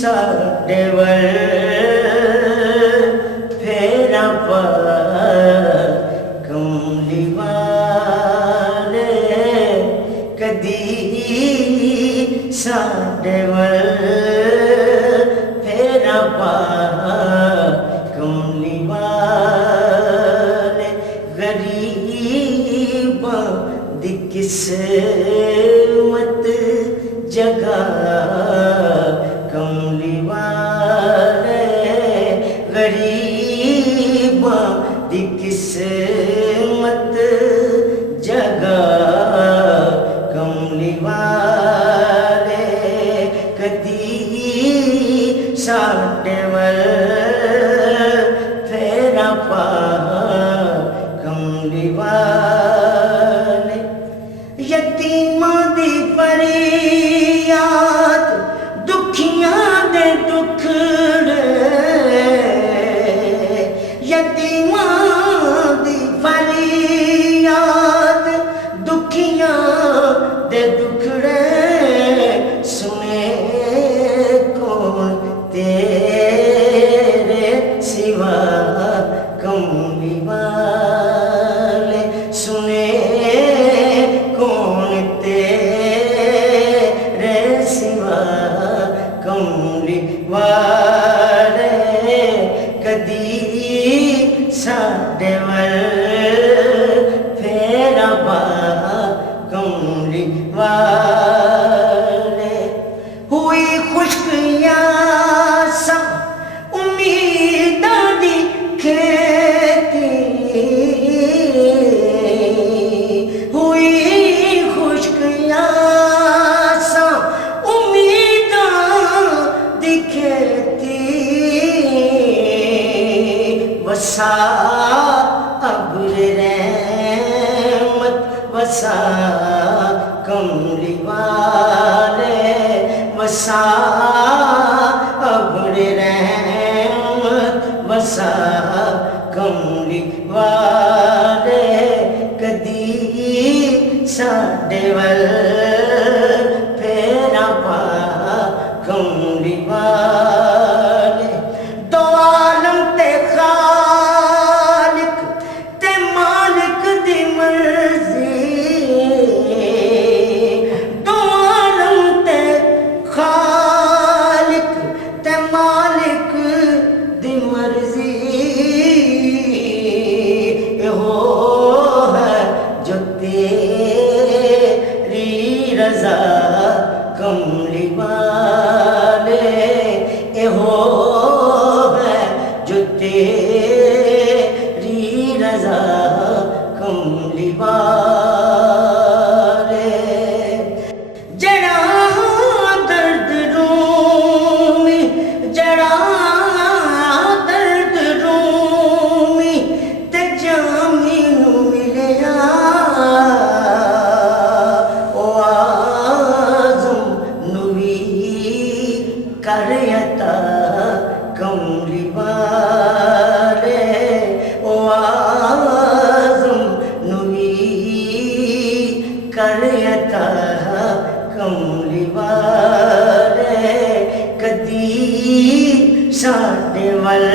साडे वल फेरा पा कमली वाले कदी साडे वल फेरा पा कमली वाले गरीबां दी किस्मत जगा कमली वाले गरीबां दी किस्मत जगा कमली वाले कदी साडे वल फेरा पा कमली वाले यतीमां दी फरियाद दुखियां दे दुखड़े यतीमां दी फरियाद दुखियां दे दुखड़े सुने कौन तेरे सिवा कमली वाले सुने कौन तेरे सिवा कमली वाले कदी साडे वल फेरा पा कमली वाले हुई खुशकियासा उम्मीदां दी खेती हुई खुशकियासा उम्मीदां दी खेती वसा अब्र रहमत वसा कमली वाले वसा अब्र रहमत वसा कमली वाले कदी साडे वल फेरा पा कमली वाले दो आलम ते खालिक ते मालिक दी मर्जी दो आलम ते खालिक ते मालिक दी मर्जी हो है जो तेरी रजा कमली वाले हो है जो तेरी रजा कमली वाले जड़ा दर्द रूमी जड़ा दर्द रूमी ते जामी नू मिलिया ओ आज़म नू वी करयता कमली वाले ओ आज़म नू वी करयता कमली वाले कदी साडे वल